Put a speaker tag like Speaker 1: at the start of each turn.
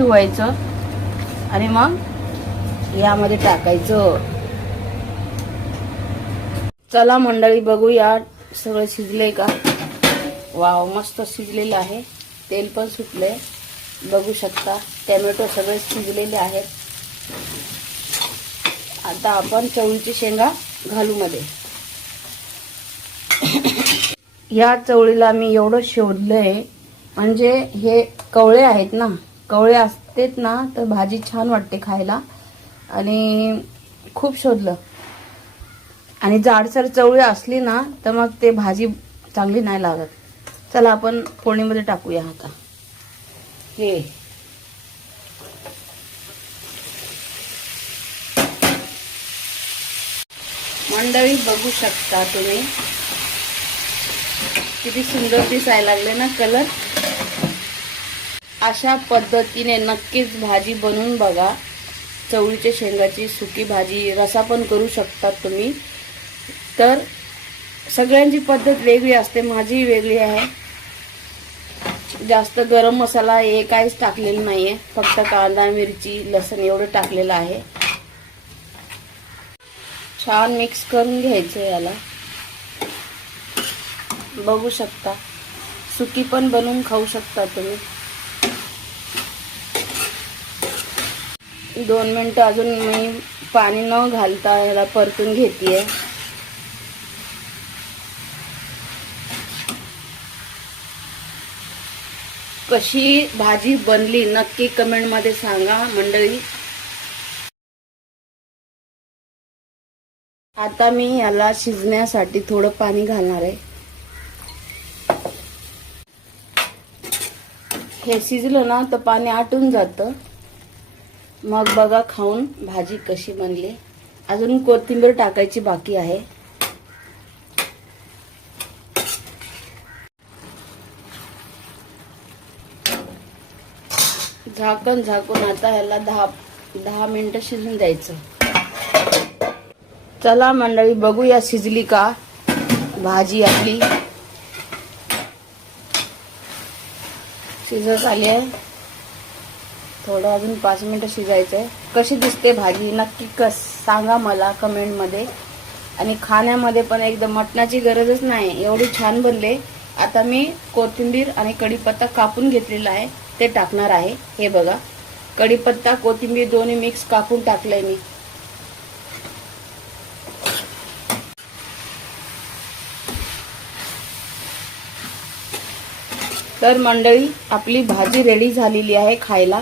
Speaker 1: धुवायचं आणि मग यामध्ये टाकायचं. चला मंडळी बघूया सगळं शिजले का? वाव मस्त शिजलेलं आहे. तेल पण सुटले बघू शकता. टॅमॅटो सगळे शिजलेले आहेत. आता आपण चवळीची शेंगा घालू मध्ये या चवळीला मी एवढं शोधलंय. म्हणजे हे कवळे आहेत ना? कवळे असतेत ना तर भाजी छान वाटते खायला. आणि खूप शोधलं. आणि जाडसर चवळी असली ना तर मग ते भाजी चांगली नाही लागत. चला आपण फोडणीमध्ये टाकूया आता. हे. मंडळी बघू शकता तुम्ही. किती सुंदर दिसायला लागले ना कलर. अशा पद्धतीने नक्कीच भाजी बनवून बघा. चवळीच्या शेंगाची सुकी भाजी रसा पण करू शकतात तुम्ही. तर सगळ्यांची पद्धत वेगळी असते माझी वेगळी आहे. जास्त गरम मसाला हे काहीच टाकलेलं आहे फक्त कांदा मिरची लसण एवढं टाकलेलं आहे. छान मिक्स करून घ्यायचं याला. बघू शकता. सुकी पण बनवून खाऊ शकता तुम्ही. दोन मिनिटं अजून मी पाणी न घालता याला परतून घेते कशी भाजी बनली नक्की कमेंटमध्ये सांगा मंडळी. आता मी याला शिजण्यासाठी थोडं पाणी घालणार आहे. हे शिजलं ना तर पाणी आटून जातं. मग बघा खाऊन भाजी कशी बनली. अजून कोथिंबीर टाकायची बाकी आहे. झाकण झाकून आता ह्याला दहा दहा मिनिटं शिजून द्यायचं. चला मंडळी बघूया शिजली का भाजी आपली. शिजत आली आहे. थोडं अजून पाच मिनटं शिजायचं आहे कशी दिसते भाजी? नक्की कस? सांगा मला कमेंटमध्ये. आणि खाण्यामध्ये पण एकदम मटणाची गरजच नाही एवढी छान बनले. आता मी कोथिंबीर आणि कढीपत्ता कापून घेतलेला आहे. ते टाकणार आहे. हे बघा. कढीपत्ता कोथिंबीर दोन्ही मिक्स कापून टाकलंय मी. तर मंडळी आपली भाजी रेडी झालेली आहे खायला.